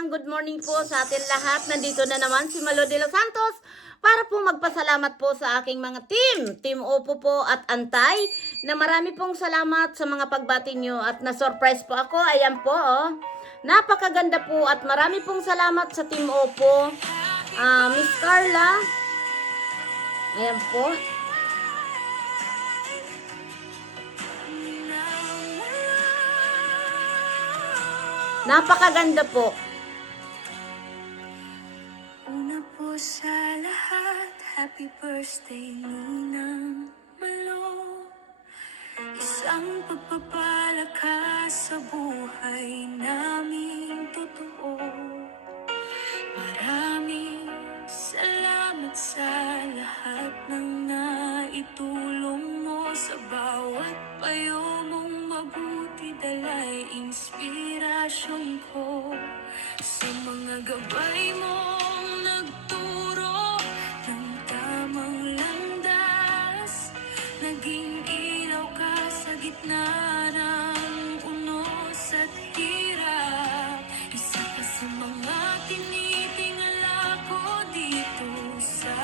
magandang good morning po sa atin lahat. Nandito na naman si Malo de los Santos para po magpasalamat po sa aking mga Team Opo po at Antay, na marami pong salamat sa mga pagbati nyo at na-surprise po ako. Ayan po, oh. Napakaganda po at marami pong salamat sa Team Opo. Miss Carla. Ayan po. Napakaganda po. Una po sa lahat, happy birthday Ninang Malo. Isang pagpapalakas sa buhay naming totoo. Maraming salamat sa lahat ng naitulong mo, sa bawat payo mong mabuti, dalay inspirasyon ko. Sa mga gabay mong nagturo ng tamang landas, naging ilaw ka sa gitna ng unos at hirap. Isa ka sa mga tinitingala ko dito sa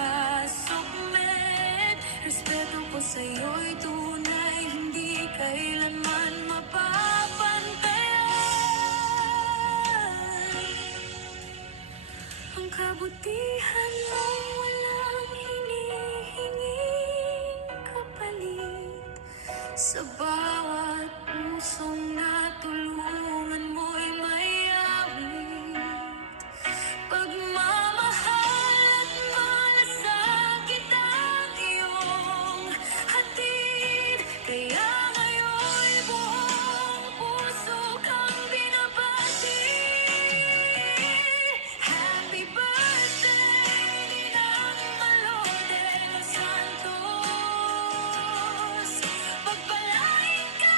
Sokmed. Respeto ko sa'yo'y tunay, hindi kailanman mapapantayan. Ang kabutihan mo walang hinihinging kapalit. Sa bawat pusong natulungan mo'y may awit. Pagmamahal at malasakit ang iyong hatid. Kaya ngayon'y buong puso kang binabati. Happy birthday, Ninang Malo de los Santos. Pagpalain ka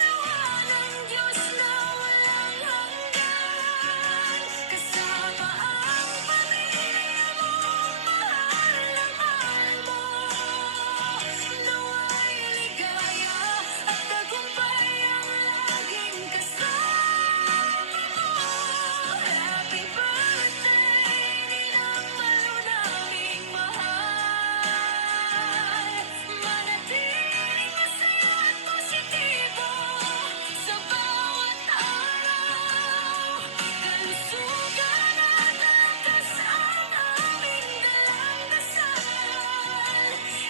nawa ng Diyos na walang hanggan. Kasama ang pamilya mo, mahal na mahal mo. Nawa'y ligaya at tagumpay ang laging kasama mo. Happy birthday, Ninang Malo naming mahal. Manatiling masaya at positibo sa bawat araw. Kalusugan at lakas ang aming dalang dasal.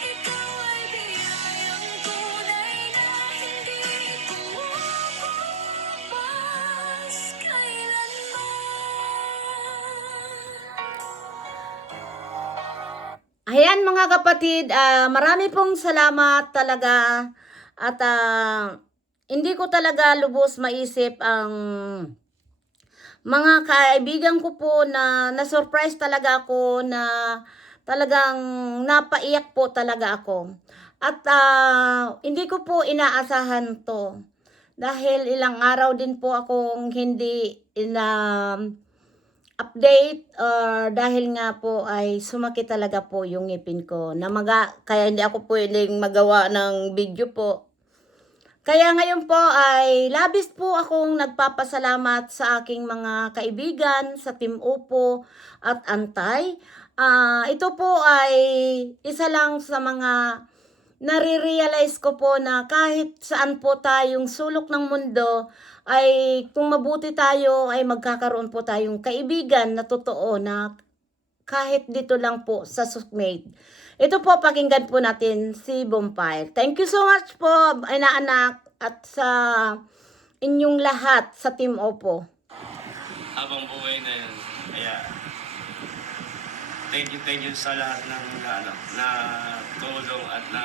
Ikaw ay biyayang tunay na hindi pumupupas kailanman. Ayan mga kapatid, marami pong salamat talaga at hindi ko talaga lubos maisip ang mga kaibigan ko po na na-surprise talaga ako, na talagang napaiyak po talaga ako. At hindi ko po inaasahan to, dahil ilang araw din po akong hindi update, or dahil nga po ay sumakit talaga po yung ngipin ko, kaya hindi ako pwedeng magawa ng video po. Kaya ngayon po ay labis po akong nagpapasalamat sa aking mga kaibigan sa Team Opo at Antay. Ito po ay isa lang sa mga nare-realize ko po, na kahit saan po tayong sulok ng mundo, ay kung mabuti tayo ay magkakaroon po tayong kaibigan na totoo, na kahit dito lang po sa Sokmed. Ito po, pakinggan po natin si Bonfire. Thank you so much po, inaanak, at sa inyong lahat sa Team Opo. Habang buhay na yun. Kaya, thank you sa lahat ng na tulong at na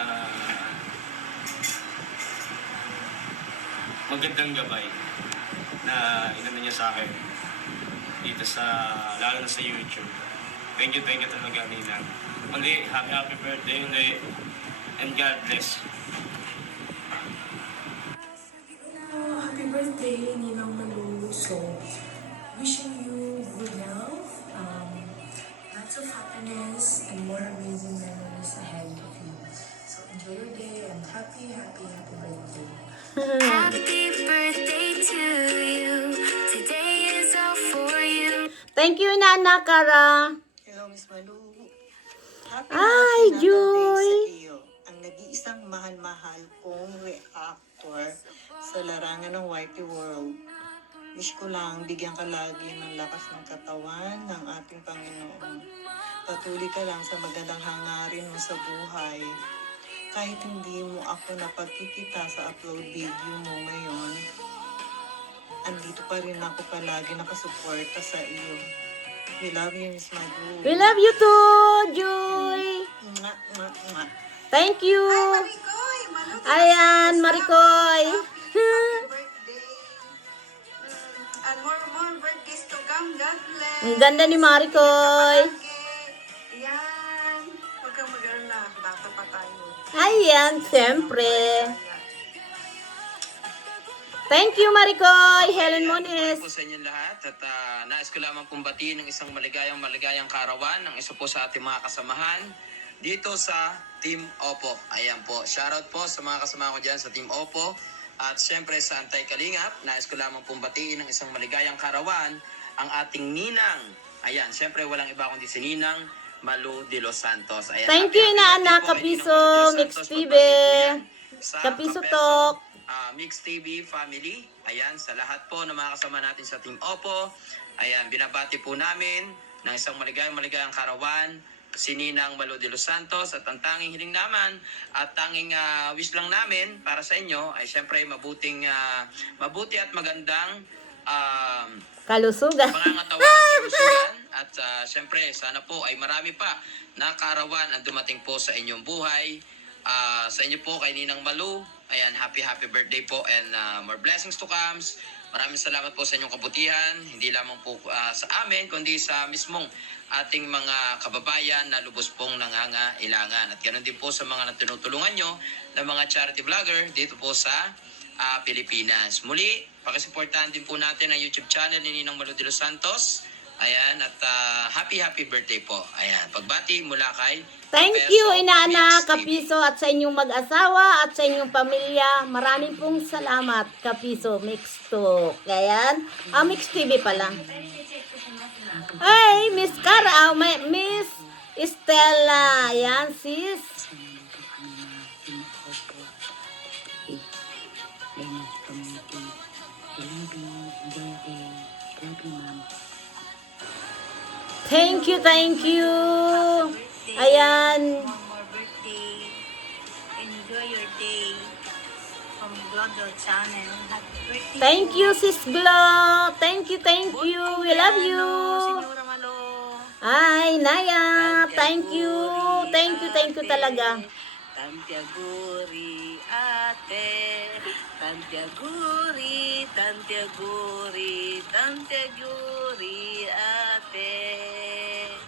magandang gabay na inano niya sa akin dito lalo na sa YouTube. Thank you talaga, Ninang. Muli, happy birthday ulit, and God bless. Happy birthday, Ninang Malo. So, wishing you good health, lots of happiness, and more amazing memories ahead of you. So, enjoy your day and happy birthday. Happy birthday to you. Today is all for you. Thank you, Inaanak, Kara. Hello, Miss Malu. Happy Ay, National Joy. Day sa iyo. Ang nag-iisang mahal-mahal kong reactor sa larangan ng YT World. Wish ko lang bigyan ka lagi ng lakas ng katawan ng ating Panginoon. Patuloy ka lang sa magandang hangarin mo sa buhay. Kahit hindi mo ako napagkikita sa upload video mo ngayon, andito pa rin ako palagi nakasuporta sa iyo. We love you, Miss Malu. We love you too, Joy. Mwah, mwah, mwah. Thank you. Maricoy! Malu, Ayan, Maricoy. happy birthday! And more birthdays to come. God bless! Ang ganda ni Maricoy. Yan! Huwag kang mag-alala. Bata pa tayo. Ayan, siyempre. Thank you, Maricoy. Helen Moniz. Po sa inyong lahat at nais ko lamang pong batiin ng isang maligayang karawan ng isa po sa ating mga kasamahan dito sa Team Opo. Ayan po, shoutout po sa mga kasama ko dyan sa Team Opo at syempre sa Antay Kalingap. Nais ko lamang pong batiin ng isang maligayang karawan ang ating ninang. Ayan, syempre walang iba kundi si Ninang Malu de Los Santos. Ayan, Thank happy you, birthday Inaanak, po kay Ninang Kapiso, Malu de Los Mix Santos. TV. Pagbati po yan sa Kapiso Kapeso, Talk. Mix TV family. Ayan, sa lahat po ng mga kasama natin sa Team Opo. Ayan, binabati po namin ng isang maligayang karawan si Ninang Malu de Los Santos at ang tanging hiling naman at tanging wish lang namin para sa inyo ay syempre mabuti at magandang Kalusugan. pangangatawan at kalusugan at syempre sana po ay marami pa na kaarawan ang dumating po sa inyong buhay. Sa inyo po kay Ninang Malu, ayan, happy birthday po and more blessings to comes. Maraming salamat po sa inyong kabutihan, hindi lamang po sa amin, kundi sa mismong ating mga kababayan na lubos pong nangangailangan. At ganoon din po sa mga tinutulungan nyo na mga charity vlogger dito po sa Pilipinas. Muli, pakisuportahan din po natin ang YouTube channel ni Ninang Malu de Los Santos. Ayan, at happy birthday po. Ayan, pagbati mula kay Thank Kapeso, you, Inaanak, Mix TV. Kapiso, at sa inyong mag-asawa at sa inyong pamilya. Maraming pong salamat, Kapiso, Mix Talk. Ayan. Mix TV pala. Ay, Miss Cara, Miss Estela. Ayan, sis. Thank you, thank you. Ayan. One more birthday. Enjoy your day from Global Channel. Happy birthday. Thank you, Sis Glo. Thank you, thank you. We love you. Senyora Malo. Ay, Naya. Thank you. Thank you talaga. Tantiaguri ate. Tantiaguri, Tantiaguri, Tantiaguri ate.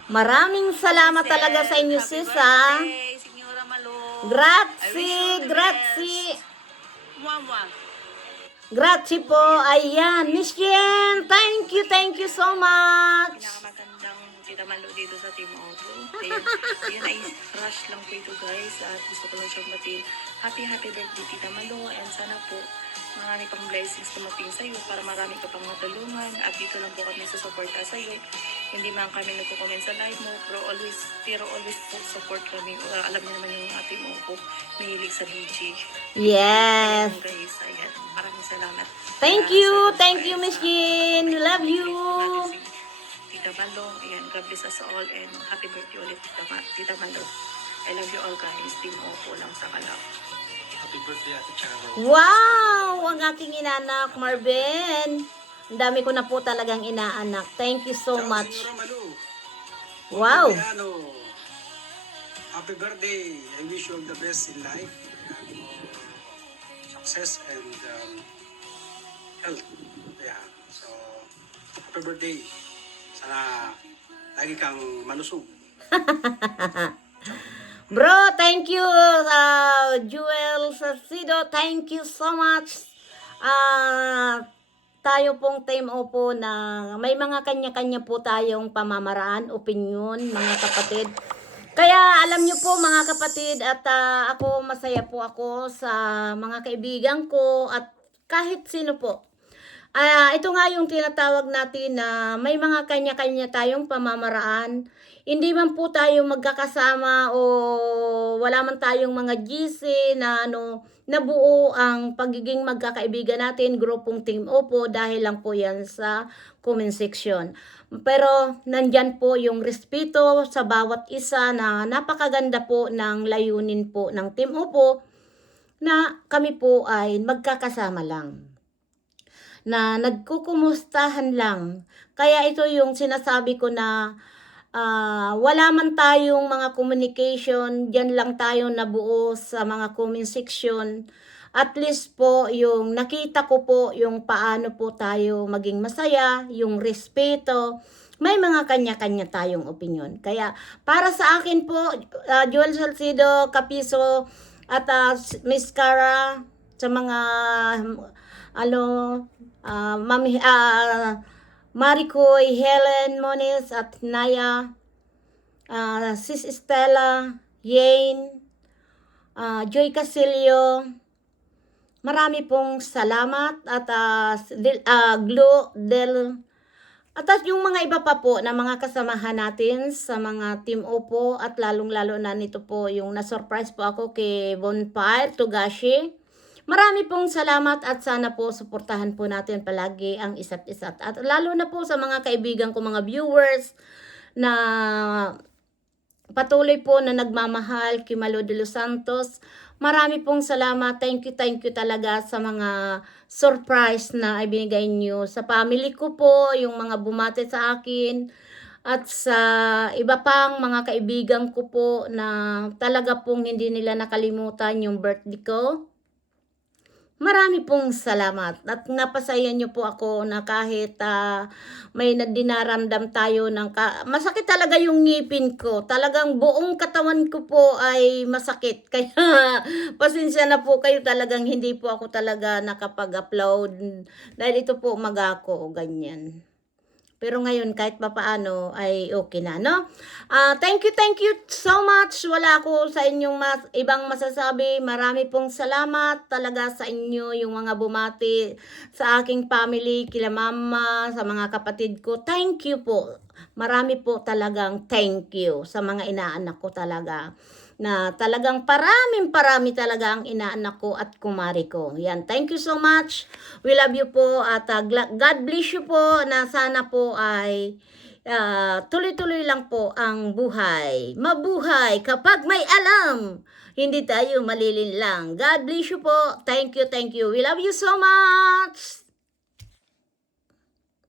Maraming salamat talaga sa inyo, Happy sis, ha. birthday, Senyora Malo. Grazie, grazie. Mama. Grazie po. Ayan, Miss Jen. Thank you so much. Pinakamagandang Tita Malo dito sa Team Auto. Ayun ay rush lang po ito guys. At gusto ko lang siyang batiin. Happy birthday Tita Malo. And sana po marami pang blessings tumating sa iyo para marami ka pang matulungan. At dito lang po kami sa suporta sa iyo. Hindi man kami nagko-comment sa live mo. Pero always po support kami. Alam niyo naman yung ating mo po. Mahilig sa DJ. Yes. Ayan, guys. Ayan. Maraming salamat. Thank you, Miss Jen. We love you. Tita Malo, ayan, God bless us all and happy birthday ulit, Tita Malo. I love you all guys, Team Opo lang sa kalap. Happy birthday, Ate Charo. Wow! Ang aking inaanak, Marvin. Ang dami ko na po talagang inaanak. Thank you so much. Senyora Malu. Wow! Mariano. Happy birthday. I wish you all the best in life. Success and health. Yeah. So, happy birthday. Sana lagi kang malusog. Bro, thank you, Jewel Sarcido. Thank you so much. Tayo pong Team Opo na may mga kanya-kanya po tayong pamamaraan, opinion, mga kapatid. Kaya alam nyo po mga kapatid at ako masaya po ako sa mga kaibigan ko at kahit sino po. Ito nga yung tinatawag natin na may mga kanya-kanya tayong pamamaraan. Hindi man po tayo magkakasama o wala man tayong mga GC na nabuo ang pagiging magkakaibigan natin, grupong Team Opo, dahil lang po yan sa comment section. Pero nandyan po yung respeto sa bawat isa na napakaganda po ng layunin po ng Team Opo na kami po ay magkakasama lang, na nagkukumustahan lang. Kaya ito yung sinasabi ko na wala man tayong mga communication, dyan lang tayo nabuo sa mga comment section. At least po yung nakita ko po yung paano po tayo maging masaya, yung respeto. May mga kanya-kanya tayong opinion. Kaya para sa akin po, Joel Salcido, Kapiso, at Miss Cara, sa mga Maricoy, Helen Moniz at Naya, Sis Estela, Yane, Joy Casilio, marami pong salamat at Glo Del at yung mga iba pa po na mga kasamahan natin sa mga Team Opo, at lalong-lalo na nito po yung na-surprise po ako kay Bonfire Togashi. Marami pong salamat at sana po suportahan po natin palagi ang isa't isa. At lalo na po sa mga kaibigan ko, mga viewers na patuloy po na nagmamahal kay Malo de los Santos. Marami pong salamat. Thank you talaga sa mga surprise na ibinigay niyo sa family ko po, yung mga bumati sa akin, at sa iba pang mga kaibigan ko po na talaga pong hindi nila nakalimutan yung birthday ko. Marami pong salamat at napasaya niyo po ako na kahit may dinaramdam tayo ng masakit talaga yung ngipin ko. Talagang buong katawan ko po ay masakit. Kaya pasensya na po kayo, talagang hindi po ako talaga nakapag-upload dahil ito po magako o ganyan. Pero ngayon, kahit papaano, ay okay na, no? Thank you so much. Wala ako sa inyong ibang masasabi. Marami pong salamat talaga sa inyo, yung mga bumati sa aking family, kila mama, sa mga kapatid ko. Thank you po. Marami po talagang thank you sa mga inaanak ko talaga. Na talagang parami talaga ang inaanak ko at kumari ko. Yan, thank you so much. We love you po at God bless you po, na sana po ay tuloy-tuloy lang po ang buhay. Mabuhay kapag may alam. Hindi tayo malilinlang. God bless you po. Thank you. We love you so much.